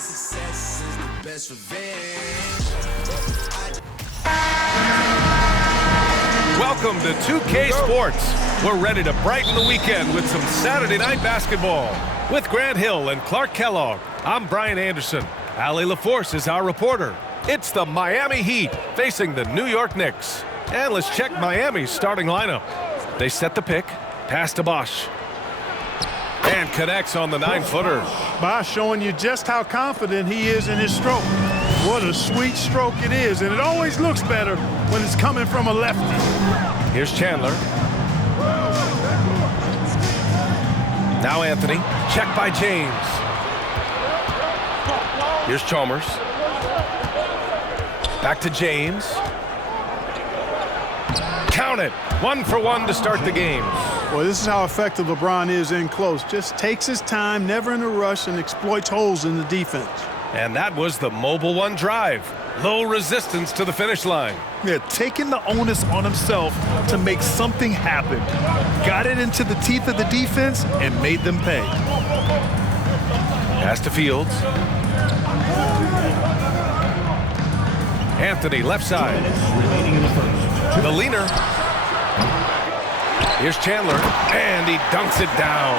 success is the best revenge. Welcome to 2K Sports. We're ready to brighten the weekend with some Saturday night basketball. With Grant Hill and Clark Kellogg, I'm Brian Anderson. Allie LaForce is our reporter. It's the Miami Heat facing the New York Knicks. And let's check Miami's starting lineup. They set the pick, pass to Bosch. And connects on the 9-footer. Bosch showing you just how confident he is in his stroke. What a sweet stroke it is, and it always looks better when it's coming from a lefty. Here's Chandler. Now Anthony, checked by James. Here's Chalmers. Back to James. Count it. 1 for 1 to start the game. Well, this is how effective LeBron is in close. Just takes his time, never in a rush, and exploits holes in the defense. And that was the Mobile One drive. Low resistance to the finish line. Yeah, taking the onus on himself to make something happen. Got it into the teeth of the defense and made them pay. Pass to Fields. Anthony, left side. The leaner. Here's Chandler, and he dunks it down.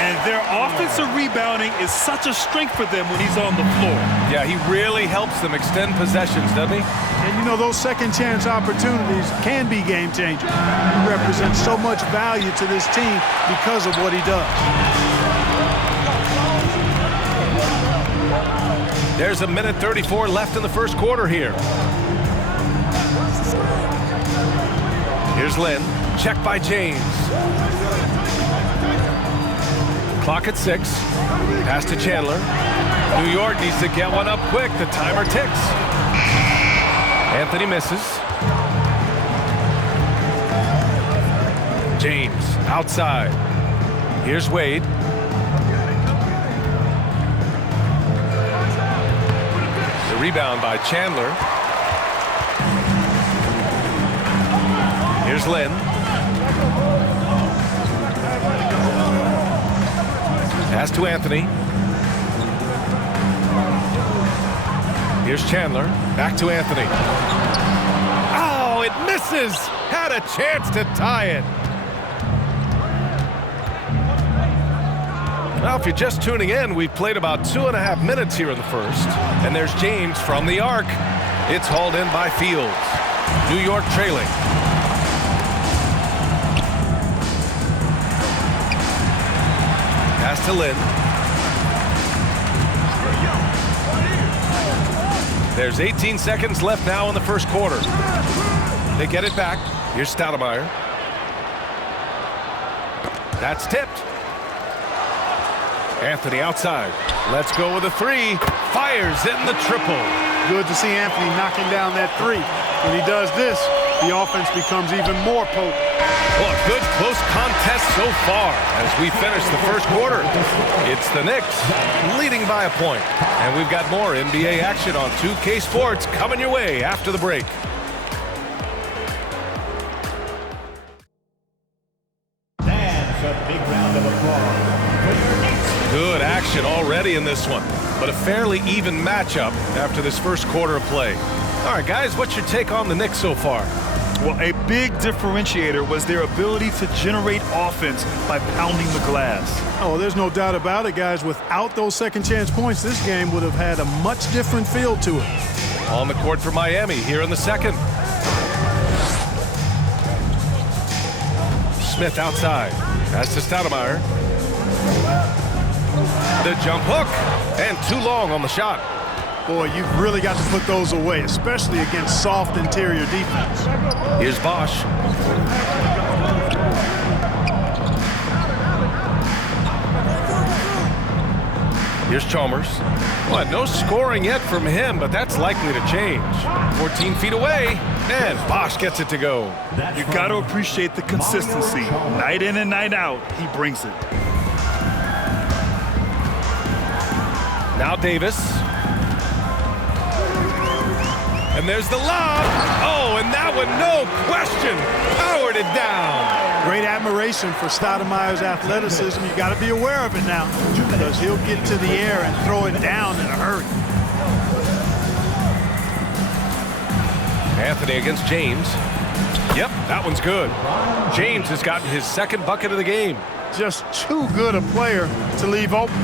And their offensive rebounding is such a strength for them when he's on the floor. Yeah, he really helps them extend possessions, doesn't he? And you know, those second chance opportunities can be game changers. He represents so much value to this team because of what he does. There's a minute 34 left in the first quarter here. Here's Lynn, checked by James. Clock at 6. Pass to Chandler. New York needs to get one up quick. The timer ticks. Anthony misses. James outside. Here's Wade. The rebound by Chandler. Here's Lynn. Pass to Anthony. Here's Chandler. Back to Anthony. Oh, it misses! Had a chance to tie it. Well, if you're just tuning in, we've played about 2.5 minutes here in the first. And there's James from the arc. It's hauled in by Fields. New York trailing. Pass to Lynn. There's 18 seconds left now in the first quarter. They get it back. Here's Stoudemire. That's tipped. Anthony outside. Let's go with a 3. Fires in the triple. Good to see Anthony knocking down that 3. When he does this, the offense becomes even more potent. Well, a good close contest so far as we finish the first quarter. It's the Knicks leading by a point. And we've got more NBA action on 2K Sports coming your way after the break. That's a big round of applause. Good action already in this one, but a fairly even matchup after this first quarter of play. All right, guys, what's your take on the Knicks so far? Well, a big differentiator was their ability to generate offense by pounding the glass. Oh, there's no doubt about it, guys. Without those second chance points, this game would have had a much different feel to it. On the court for Miami here in the second. Smith outside. Pass to Stoudemire. The jump hook. And too long on the shot. Boy, you've really got to put those away, especially against soft interior defense. Here's Bosch. Here's Chalmers. Well, no scoring yet from him, but that's likely to change. 14 feet away, and Bosch gets it to go. You got to appreciate the consistency. Night in and night out, he brings it. Now Davis. And there's the lob. Oh, and that one, no question, powered it down. Great admiration for Stoudemire's athleticism. You got to be aware of it now because he'll get to the air and throw it down in a hurry. hurry. Anthony against James. Yep, that one's good. James has gotten his second bucket of the game. Just too good a player to leave open.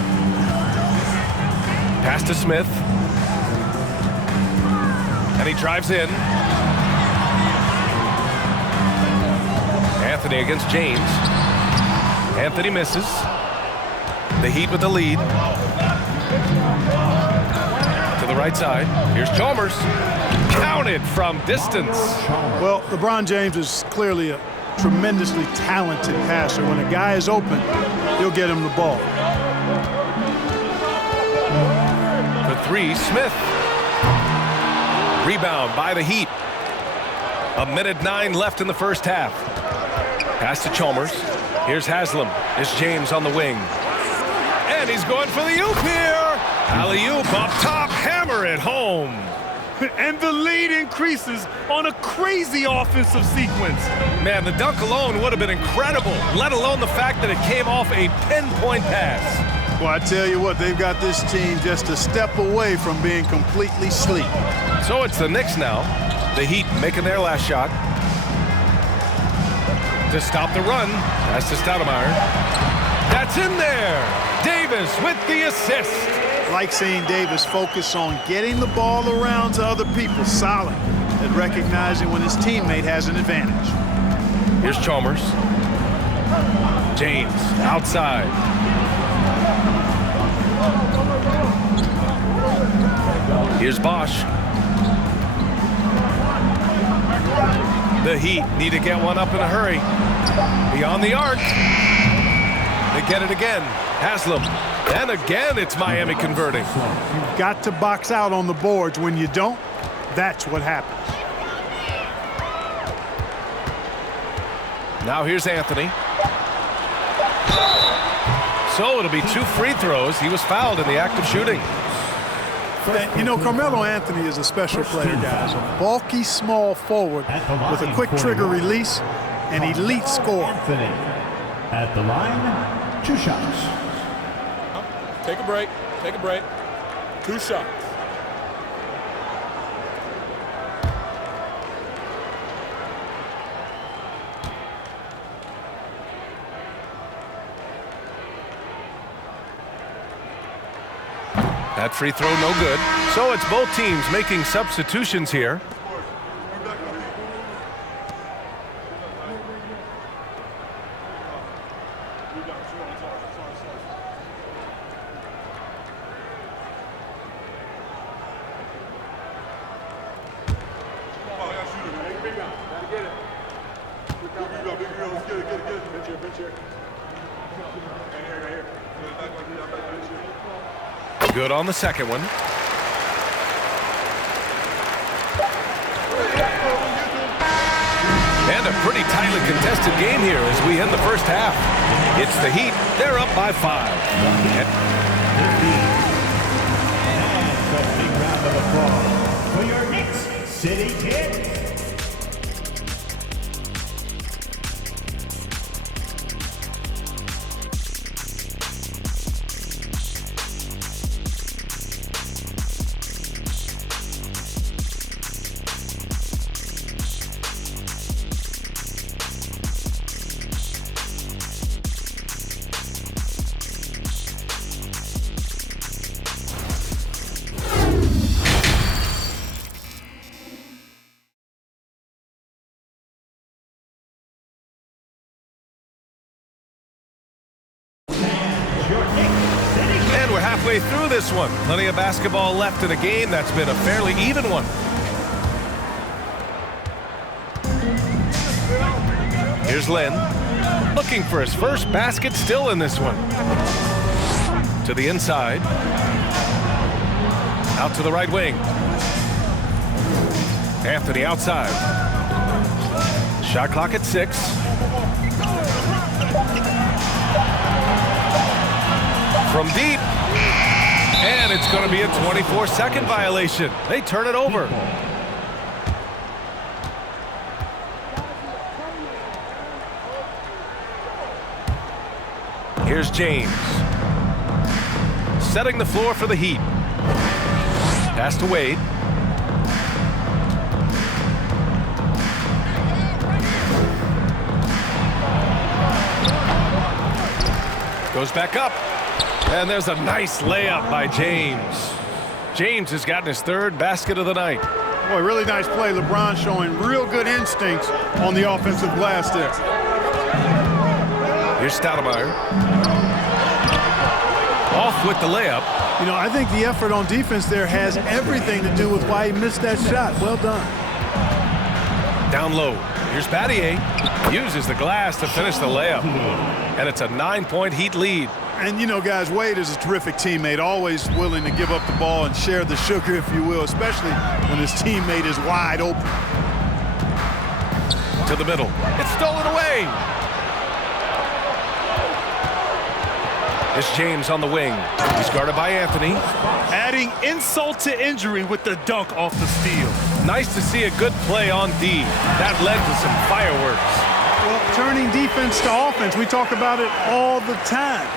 Pass to Smith. And he drives in. Anthony against James. Anthony misses. The Heat with the lead. To the right side. Here's Chalmers. Counted from distance. Well, LeBron James is clearly a tremendously talented passer. When a guy is open, he'll get him the ball. For three, Smith. Rebound by the Heat. 1:09 left in the first half. Pass to Chalmers. Here's Haslam. It's James on the wing. And he's going for the oop here. Alley-oop up top. Hammer it home. And the lead increases on a crazy offensive sequence. Man, the dunk alone would have been incredible, let alone the fact that it came off a pinpoint pass. Well, I tell you what, they've got this team just a step away from being completely asleep. So it's the Knicks now. The Heat making their last shot. To stop the run, pass to Stoudemire. That's in there. Davis with the assist. Like seeing Davis focus on getting the ball around to other people, solid at recognizing when his teammate has an advantage. Here's Chalmers. James outside. Here's Bosch. The Heat need to get one up in a hurry. Beyond the arc. They get it again. Haslam. And again, it's Miami converting. You've got to box out on the boards. When you don't, that's what happens. Now here's Anthony. So it'll be 2 free throws. He was fouled in the act of shooting. You know, Carmelo Anthony is a special player, guys. A bulky, small forward with a quick trigger release and elite score. Anthony at the line, 2 shots. Take a break. Take a break. 2 shots. That free throw no good. So it's both teams making substitutions here. Good on the second one. And a pretty tightly contested game here as we end the first half. It's the Heat. They're up by 5. And a big round of applause for your Knicks City Kid. And we're halfway through this one. Plenty of basketball left in a game that's been a fairly even one. Here's Len. Looking for his first basket still in this one. To the inside. Out to the right wing. Anthony outside. Shot clock at 6. From deep. And it's going to be a 24-second violation. They turn it over. Here's James. Setting the floor for the Heat. Pass to Wade. Goes back up. And there's a nice layup by James. James has gotten his third basket of the night. Boy, really nice play. LeBron showing real good instincts on the offensive glass there. Here's Stoudemire. Off with the layup. You know, I think the effort on defense there has everything to do with why he missed that shot. Well done. Down low. Here's Battier. Uses the glass to finish the layup. And it's a 9-point Heat lead. And, you know, guys, Wade is a terrific teammate, always willing to give up the ball and share the sugar, if you will, especially when his teammate is wide open. To the middle. It's stolen away. It's James on the wing. He's guarded by Anthony. Adding insult to injury with the dunk off the steal. Nice to see a good play on D. That led to some fireworks. Well, turning defense to offense, we talk about it all the time.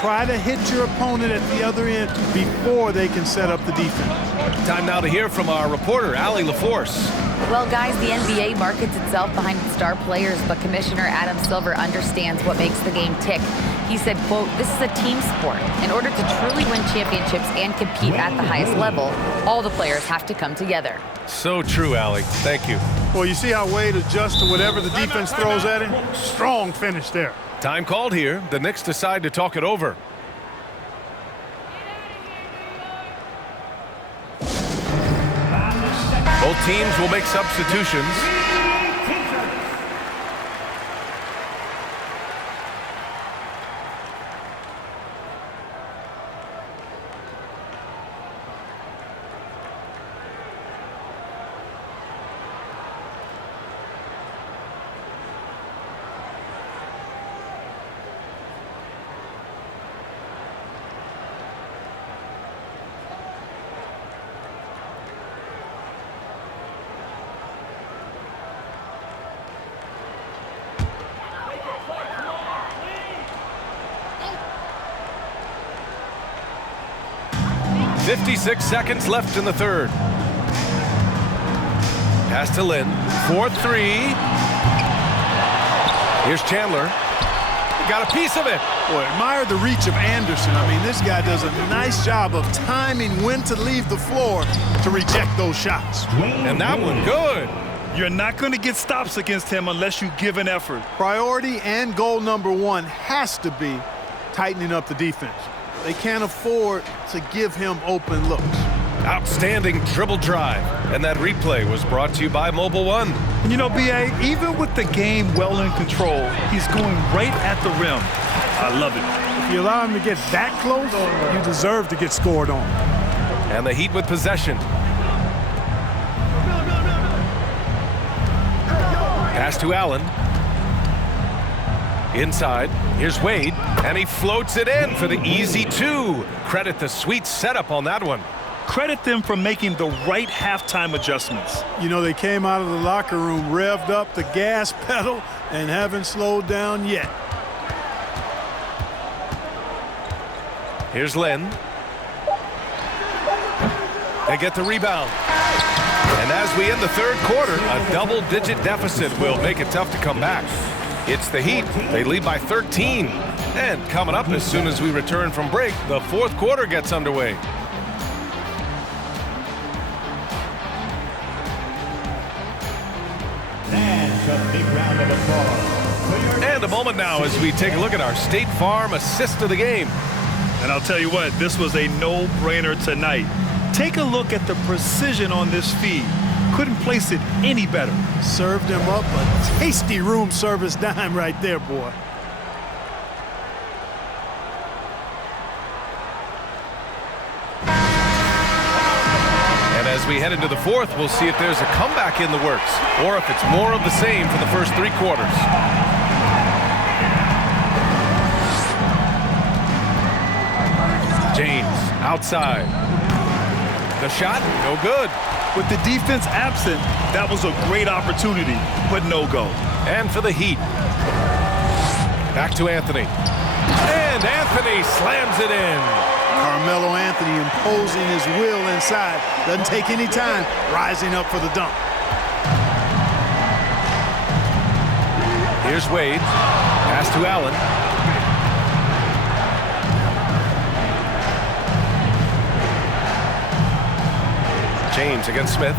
Try to hit your opponent at the other end before they can set up the defense. Time now to hear from our reporter, Allie LaForce. Well, guys, the NBA markets itself behind its star players, but Commissioner Adam Silver understands what makes the game tick. He said, quote, "This is a team sport. In order to truly win championships and compete at the highest level, all the players have to come together." So true, Allie. Thank you. Well, you see how Wade adjusts to whatever the defense throws at him? Strong finish there. Time called here. The Knicks decide to talk it over. Both teams will make substitutions. .56 seconds left in the third. Pass to Lynn. 4-3. Here's Chandler. Got a piece of it. Boy, admire the reach of Anderson. I mean, this guy does a nice job of timing when to leave the floor to reject those shots. And that one good. You're not going to get stops against him unless you give an effort. Priority and goal number one has to be tightening up the defense. They can't afford to give him open looks. Outstanding dribble drive. And that replay was brought to you by Mobile One. And you know, B.A., even with the game well in control, he's going right at the rim. I love it. If you allow him to get that close, you deserve to get scored on. And the Heat with possession. Pass to Allen. Inside, here's Wade, and he floats it in for the easy two. Credit the sweet setup on that one. Credit them for making the right halftime adjustments. You know, they came out of the locker room, revved up the gas pedal, and haven't slowed down yet. Here's Lynn. They get the rebound. And as we end the third quarter, a double-digit deficit will make it tough to come back. It's the Heat. They lead by 13. And coming up as soon as we return from break, the fourth quarter gets underway. And a big round of applause. And a moment now as we take a look at our State Farm assist of the game. And I'll tell you what, this was a no-brainer tonight. Take a look at the precision on this feed. Couldn't place it any better. Served him up a tasty room service dime right there, boy. And as we head into the fourth, we'll see if there's a comeback in the works or if it's more of the same for the first three quarters. James outside. The shot, no good. With the defense absent, that was a great opportunity, but no go. And for the Heat. Back to Anthony. And Anthony slams it in. Carmelo Anthony imposing his will inside. Doesn't take any time, rising up for the dunk. Here's Wade. Pass to Allen. James against Smith.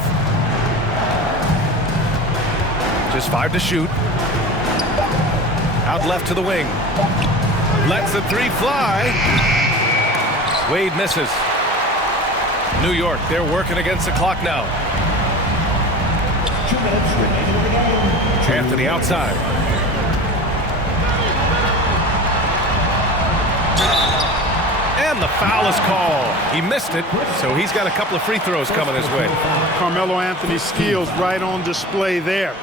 Just 5 to shoot. Out left to the wing. Lets the 3 fly. Wade misses. New York, they're working against the clock now. 2 minutes remaining in the game. Anthony outside. And the foul is called. He missed it, so he's got a couple of free throws coming his way. Carmelo Anthony's skills right on display there.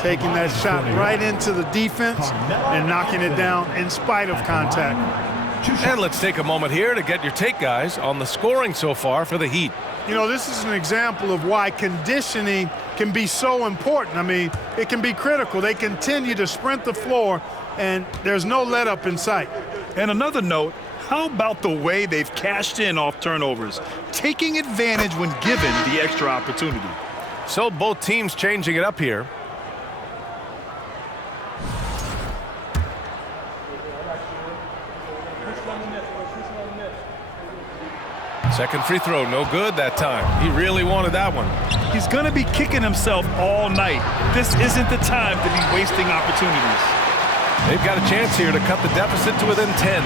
Taking that shot right into the defense and knocking it down in spite of contact. And let's take a moment here to get your take, guys, on the scoring so far for the Heat. You know, this is an example of why conditioning can be so important. I mean, it can be critical. They continue to sprint the floor, and there's no let-up in sight. And another note, how about the way they've cashed in off turnovers, taking advantage when given the extra opportunity? So both teams changing it up here. Second free throw, no good that time. He really wanted that one. He's going to be kicking himself all night. This isn't the time to be wasting opportunities. They've got a chance here to cut the deficit to within 10.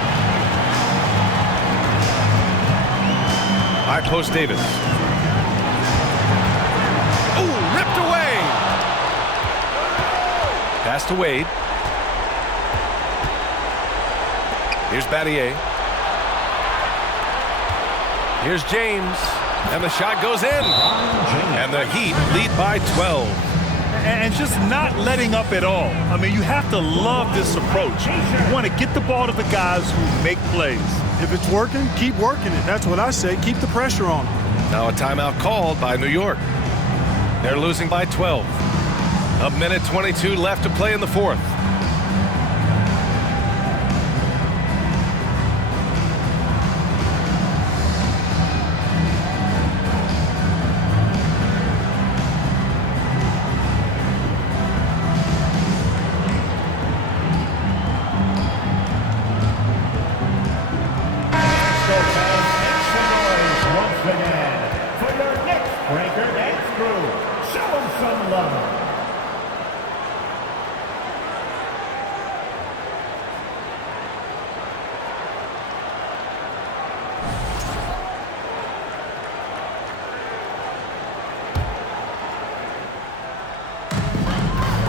High post Davis. Ooh, ripped away. Pass to Wade. Here's Battier. Here's James, and the shot goes in. And the Heat lead by 12. And just not letting up at all. I mean, you have to love this approach. You want to get the ball to the guys who make plays. If it's working, keep working it. That's what I say. Keep the pressure on them. Now a timeout called by New York. They're losing by 12. A minute 22 left to play in the fourth.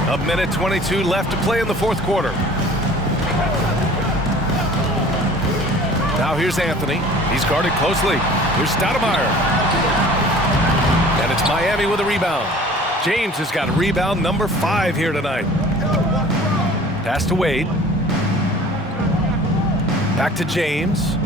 A minute 22 left to play in the fourth quarter. Now here's Anthony. He's guarded closely. Here's Stoudemire. And it's Miami with a rebound. James has got a rebound number 5 here tonight. Pass to Wade. Back to James.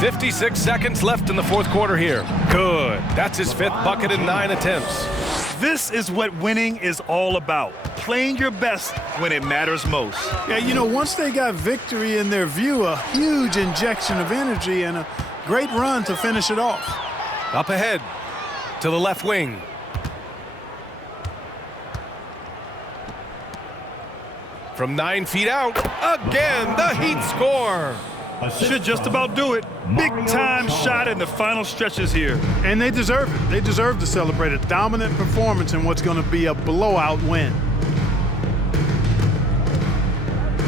56 seconds left in the fourth quarter here. Good. That's his 5th bucket in 9 attempts. This is what winning is all about. Playing your best when it matters most. Yeah, you know, once they got victory in their view, a huge injection of energy and a great run to finish it off. Up ahead to the left wing. From 9 feet out, again, the Heat score. Should just about do it. Big time shot in the final stretches here. And they deserve it. They deserve to celebrate a dominant performance in what's going to be a blowout win.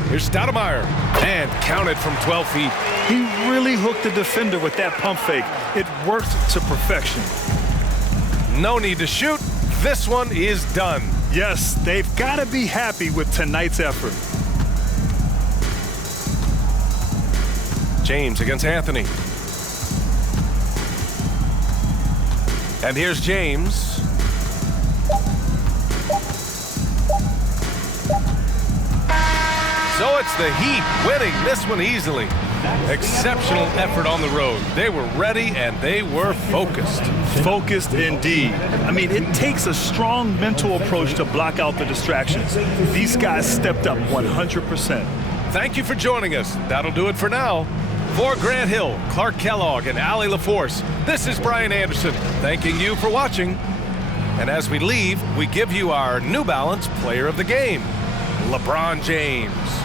Here's Stoudemire, and counted from 12 feet. He really hooked the defender with that pump fake. It worked to perfection. No need to shoot. This one is done. Yes, they've got to be happy with tonight's effort. James against Anthony. And here's James. So it's the Heat winning this one easily. Exceptional effort on the road. They were ready and they were focused. Focused indeed. I mean, it takes a strong mental approach to block out the distractions. These guys stepped up 100%. Thank you for joining us. That'll do it for now. For Grant Hill, Clark Kellogg, and Allie LaForce, this is Brian Anderson thanking you for watching. And as we leave, we give you our New Balance Player of the Game, LeBron James.